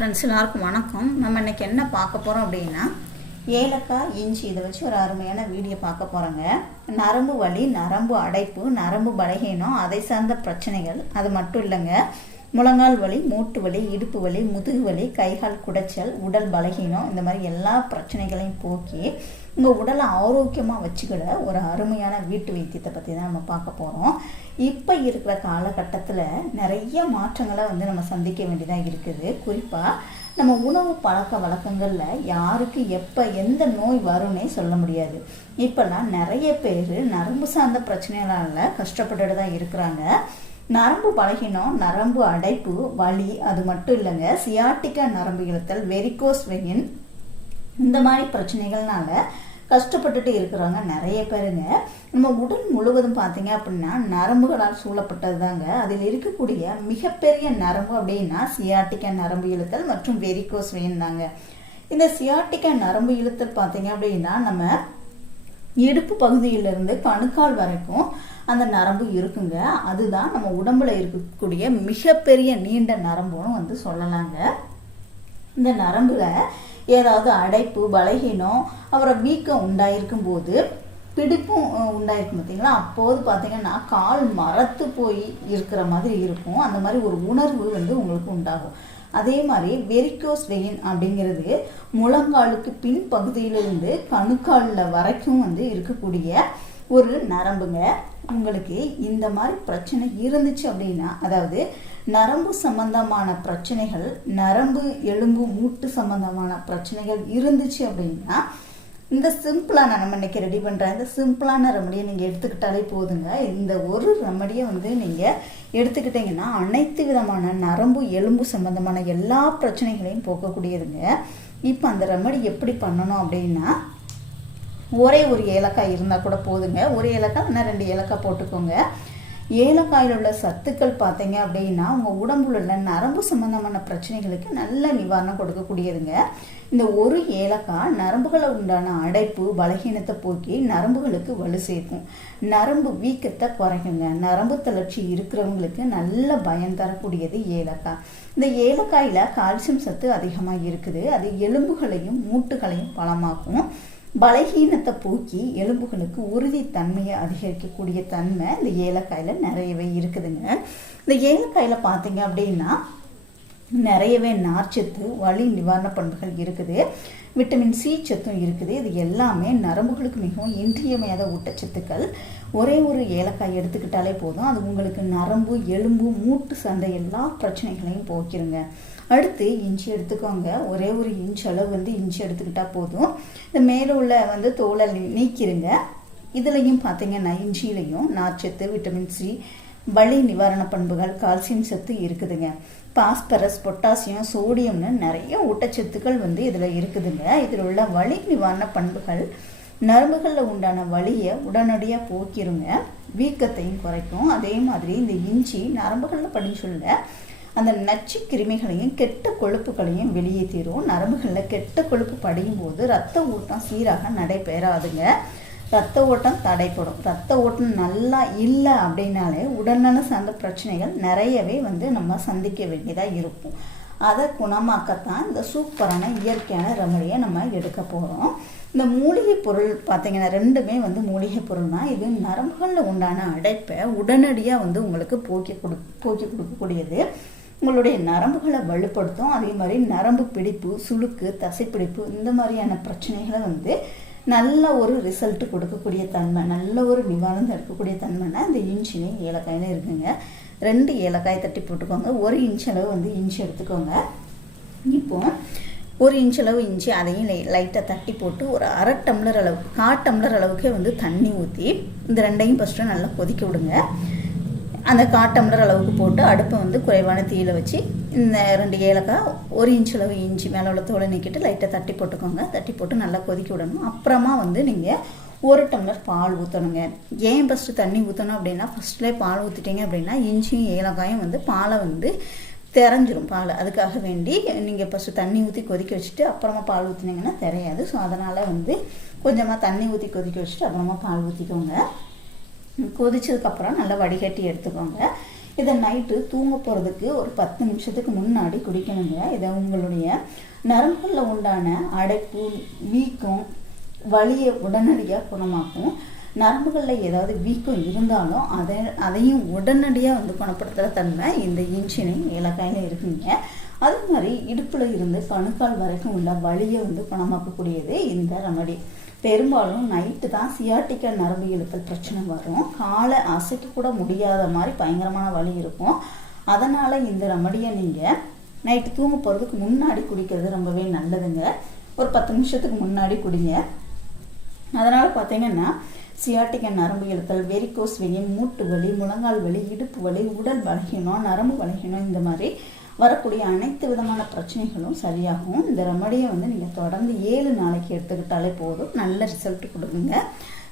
Friends எல்லாருக்கும் வணக்கம். நம்ம இன்னைக்கு என்ன பார்க்க போகிறோம் அப்படின்னா ஏலக்காய் இஞ்சி இதை வச்சு ஒரு அருமையான வீடியோ பார்க்க போகிறோங்க நரம்பு வலி நரம்பு அடைப்பு நரம்பு பலகீனம் அதை சார்ந்த பிரச்சனைகள் அது மட்டும் இல்லைங்க. முழங்கால் வலி மூட்டு வலி இடுப்பு வலி முதுகு வலி கைகால் குடைச்சல் உடல் பலகீனம் இந்த மாதிரி எல்லா பிரச்சனைகளையும் போக்கி உங்கள் உடலை ஆரோக்கியமாக வச்சுக்கிட ஒரு அருமையான வீட்டு வைத்தியத்தை பற்றி தான் நம்ம பார்க்க போகிறோம் இப்போ இருக்கிற காலகட்டத்தில் நிறைய மாற்றங்களை வந்து நம்ம சந்திக்க வேண்டியதாக இருக்குது. குறிப்பாக நம்ம உணவு பழக்க வழக்கங்களில் யாருக்கு எப்போ எந்த நோய் வரும்னே சொல்ல முடியாது. இப்போல்லாம் நிறைய பேர் நரம்பு சார்ந்த பிரச்சனைகளால் கஷ்டப்பட்டுட்டு தான் இருக்கிறாங்க. நரம்பு பலகீனம் நரம்பு அடைப்பு வலி அது மட்டும் இல்லைங்க. சியாட்டிக்கா நரம்பு இழுத்தல் வெரிகோஸ் வெயின் இந்த மாதிரி பிரச்சனைகள்னால கஷ்டப்பட்டுட்டு இருக்கிறவங்க நிறைய பேருங்க. நம்ம உடல் முழுவதும் பார்த்தீங்க அப்படின்னா நரம்புகளால் சூழப்பட்டது தாங்க அதில் இருக்கக்கூடிய மிகப்பெரிய நரம்பு அப்படின்னா சியாட்டிக்கா நரம்பு இழுத்தல் மற்றும் வெரிகோஸ் வெயின் தாங்க. இந்த சியாட்டிக்கா நரம்பு இழுத்தல் பார்த்தீங்க அப்படின்னா நம்ம இடுப்பு பகுதியிலிருந்து கணுக்கால் வரைக்கும் அந்த நரம்பு இருக்குங்க. அதுதான் நம்ம உடம்புல இருக்கக்கூடிய மிகப்பெரிய நீண்ட நரம்புன்னு வந்து சொல்லலாங்க. இந்த நரம்புல ஏதாவது அடைப்பு பலகீனம் அப்புறம் வீக்கம் உண்டாயிருக்கும் போது பிடிப்பும் உண்டாயிருக்கும் பார்த்தீங்களா அப்போது பார்த்தீங்கன்னா கால் மரத்து போய் இருக்கிற மாதிரி இருக்கும். அந்த மாதிரி ஒரு உணர்வு வந்து உங்களுக்கு உண்டாகும். அதே மாதிரி வெரிக்கோஸ் வெயின் அப்படிங்கிறது முழங்காலுக்கு பின் பகுதியிலிருந்து கணுக்காலில் வரைக்கும் வந்து இருக்கக்கூடிய ஒரு நரம்புங்க. உங்களுக்கு இந்த மாதிரி பிரச்சனை இருந்துச்சு அப்படின்னா அதாவது நரம்பு சம்பந்தமான பிரச்சனைகள் நரம்பு எலும்பு மூட்டு சம்பந்தமான பிரச்சனைகள் இருந்துச்சு அப்படின்னா இந்த சிம்பிளான நம்ம இன்னைக்கு ரெடி பண்ணுற இந்த சிம்பிளான ரெமடியை நீங்கள் எடுத்துக்கிட்டாலே போதுங்க. இந்த ஒரு ரெமடியை வந்து நீங்கள் எடுத்துக்கிட்டிங்கன்னா அனைத்து விதமான நரம்பு எலும்பு சம்பந்தமான எல்லா பிரச்சனைகளையும் போக்கக்கூடியதுங்க. இப்போ அந்த ரெமடி எப்படி பண்ணணும் அப்படின்னா ஒரே ஒரு ஏலக்காய் இருந்தால் கூட போதுங்க. ஒரு ஏலக்காய் இன்னும் ரெண்டு ஏலக்காய் போட்டுக்கோங்க. ஏலக்காயில் உள்ள சத்துக்கள் பார்த்தீங்க அப்படின்னா உங்கள் உடம்புல உள்ள நரம்பு சம்மந்தமான பிரச்சனைகளுக்கு நல்ல நிவாரணம் கொடுக்கக்கூடியதுங்க. இந்த ஒரு ஏலக்காய் நரம்புகளை உண்டான அடைப்பு பலகீனத்தை போக்கி நரம்புகளுக்கு வலு சேர்க்கும். நரம்பு வீக்கத்தை குறைக்குங்க. நரம்பு தளர்ச்சி இருக்கிறவங்களுக்கு நல்ல பயன் தரக்கூடியது ஏலக்காய். இந்த ஏலக்காயில் கால்சியம் சத்து அதிகமாக இருக்குது. அது எலும்புகளையும் மூட்டுகளையும் பலமாக்கும். பலகீனத்தை போக்கி எலும்புகளுக்கு உறுதித்தன்மையை அதிகரிக்கக்கூடிய தன்மை இந்த ஏலக்காயில் நிறையவே இருக்குதுங்க. இந்த ஏலக்காயில் பார்த்தீங்க அப்படின்னா நிறையவே நார்ச்சத்து வலி நிவாரண பண்புகள் இருக்குது. விட்டமின் சி சத்தும் இருக்குது. இது எல்லாமே நரம்புகளுக்கு மிகவும் இன்றியமையாத ஊட்டச்சத்துக்கள். ஒரே ஒரு ஏலக்காய் எடுத்துக்கிட்டாலே போதும். அது உங்களுக்கு நரம்பு எலும்பு மூட்டு சார்ந்த எல்லா பிரச்சனைகளையும் போக்கிருங்க. அடுத்து இஞ்சி எடுத்துக்கோங்க. ஒரே ஒரு இன்ச் அளவு வந்து இஞ்சி எடுத்துக்கிட்டால் போதும். இந்த மேலே உள்ள வந்து தோலை நீக்கிருங்க. இதுலேயும் பார்த்தீங்கன்னா இஞ்சியிலையும் நார்ச்சத்து விட்டமின் சி வலி நிவாரண பண்புகள் கால்சியம் சத்து இருக்குதுங்க. பாஸ்பரஸ் பொட்டாசியம் சோடியம்னு நிறைய ஊட்டச்சத்துக்கள் வந்து இதில் இருக்குதுங்க. இதில் உள்ள வலி நிவாரண பண்புகள் நரம்புகளில் உண்டான வலியை உடனடியாக போக்கிருங்க. வீக்கத்தையும் குறைக்கும். அதே மாதிரி இந்த இஞ்சி நரம்புகளில் படிஞ்சுள்ள அந்த நச்சு கிருமிகளையும் கெட்ட கொழுப்புகளையும் வெளியேற்றிடும் நரம்புகளில் கெட்ட கொழுப்பு படியும் போது ரத்த ஊட்டம் சீராக நடைபெறாதுங்க. ரத்த ஓட்டம் தடைப்படும். ரத்த ஓட்டம் நல்லா இல்லை அப்படின்னாலே உடல்நல சார்ந்த பிரச்சனைகள் நிறையவே வந்து நம்ம சந்திக்க வேண்டியதாக இருக்கும். அதை குணமாக்கத்தான் இந்த சூப்பரான இயற்கையான ரெமடியை நம்ம எடுக்க போகிறோம் இந்த மூலிகை பொருள் பார்த்தீங்கன்னா ரெண்டுமே வந்து மூலிகை பொருள் தான் இது நரம்புகளில் உண்டான அடைப்பை உடனடியாக வந்து உங்களுக்கு போக்கி கொடு போக்கி கொடுக்கக்கூடியது. உங்களுடைய நரம்புகளை வலுப்படுத்தும். அதே மாதிரி நரம்பு பிடிப்பு சுளுக்கு தசைப்பிடிப்பு இந்த மாதிரியான பிரச்சனைகளை வந்து நல்ல ஒரு ரிசல்ட் கொடுக்கக்கூடிய தன்மை நல்ல ஒரு நிவாரணம் இருக்கக்கூடிய தன்மைனா இந்த இன்ச்சினே ஏலக்காயில இருக்குங்க. ரெண்டு ஏலக்காய் தட்டி போட்டுக்கோங்க. ஒரு இன்ச் அளவு வந்து இன்ச் எடுத்துக்கோங்க. இப்போ ஒரு இன்ச் அளவு இஞ்சி அதையும் லை லைட்டாக தட்டி போட்டு ஒரு அரை டம்ளர் அளவுக்கு கால் டம்ளர் அளவுக்கே வந்து தண்ணி ஊற்றி இந்த ரெண்டையும் ஃபஸ்ட்டு நல்லா கொதிக்க விடுங்க. அந்த கால் டம்ளர் அளவுக்கு போட்டு அடுப்பை வந்து குறைவான தீயில வச்சு இந்த ரெண்டு ஏலக்காய் ஒரு இன்ச் அளவு இஞ்சி மேலே உள்ள தோலை நீக்கிட்டு லைட்டாக தட்டி போட்டுக்கோங்க. தட்டி போட்டு நல்லா கொதிக்க விடணும். அப்புறமா வந்து நீங்கள் ஒரு டம்ளர் பால் ஊற்றணுங்க ஏன் ஃபஸ்ட்டு தண்ணி ஊற்றணும் அப்படின்னா ஃபஸ்ட்லேயே பால் ஊற்றிட்டீங்க அப்படின்னா இஞ்சியும் ஏலக்காயும் வந்து பாலை வந்து தெரிஞ்சிரும் பால். அதுக்காக வேண்டி நீங்கள் ஃபஸ்ட்டு தண்ணி ஊற்றி கொதிக்க வச்சுட்டு அப்புறமா பால் ஊற்றினீங்கன்னா தெரியாது. ஸோ அதனால் வந்து கொஞ்சமாக தண்ணி ஊற்றி கொதிக்க வச்சுட்டு அப்புறமா பால் ஊற்றிக்கோங்க கொதிச்சதுக்கப்புறம் நல்லா வடிகட்டி எடுத்துக்கோங்க. இதை நைட்டு தூங்க போகிறதுக்கு ஒரு பத்து நிமிஷத்துக்கு முன்னாடி குடிக்கணுங்க. இதை உங்களுடைய நரம்புகளில் உண்டான அடைப்பு வீக்கம் வலியை உடனடியாக குணமாக்கும். நரம்புகளில் ஏதாவது வீக்கம் இருந்தாலும் அதை அதையும் உடனடியாக வந்து குணப்படுத்துகிற தன்மை இந்த இன்ச்சினை ஏலக்காயில் இருக்குங்க. அதே மாதிரி இடுப்பில் இருந்து கணுக்கால் வரைக்கும் உள்ள வலியை வந்து குணமாக்கக்கூடியது இந்த ரெமடி பெரும்பாலும் நைட்டு தான் சியாட்டிக்கல் நரம்பு இழுத்தல் பிரச்சனை வரும். காலை அசைக்க கூட முடியாத மாதிரி பயங்கரமான வலி இருக்கும். அதனால் இந்த ரெமடியை நீங்கள் நைட்டு தூங்க போகிறதுக்கு முன்னாடி குடிக்கிறது ரொம்பவே நல்லதுங்க. ஒரு பத்து நிமிஷத்துக்கு முன்னாடி குடிங்க. அதனால் பார்த்தீங்கன்னா சியாட்டிக்க நரம்பு இழுத்தல் வெரிகோஸ் வெளி மூட்டு வலி முழங்கால் வலி இடுப்பு வலி உடல் பலகீனம் நரம்பு பலகீனம் இந்த மாதிரி வரக்கூடிய அனைத்து விதமான பிரச்சனைகளும் சரியாகும். இந்த ரெமடியை வந்து நீங்கள் தொடர்ந்து ஏழு நாளைக்கு எடுத்துக்கிட்டாலே போதும். நல்ல ரிசல்ட் கொடுக்குங்க.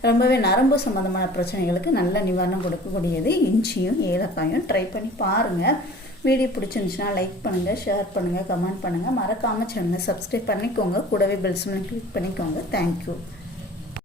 ரொம்பவே நரம்பு சம்மந்தமான பிரச்சனைகளுக்கு நல்ல நிவாரணம் கொடுக்கக்கூடியது இஞ்சியும் ஏலக்காயும் ட்ரை பண்ணி பாருங்கள் வீடியோ பிடிச்சிருந்துச்சுன்னா லைக் பண்ணுங்கள் ஷேர் பண்ணுங்கள் கமெண்ட் பண்ணுங்கள் மறக்காமல் சேனலை சப்ஸ்கிரைப் பண்ணிக்கோங்க. கூடவே பெல்ஸ்மெண்ட் கிளிக் பண்ணிக்கோங்க. தேங்க்யூ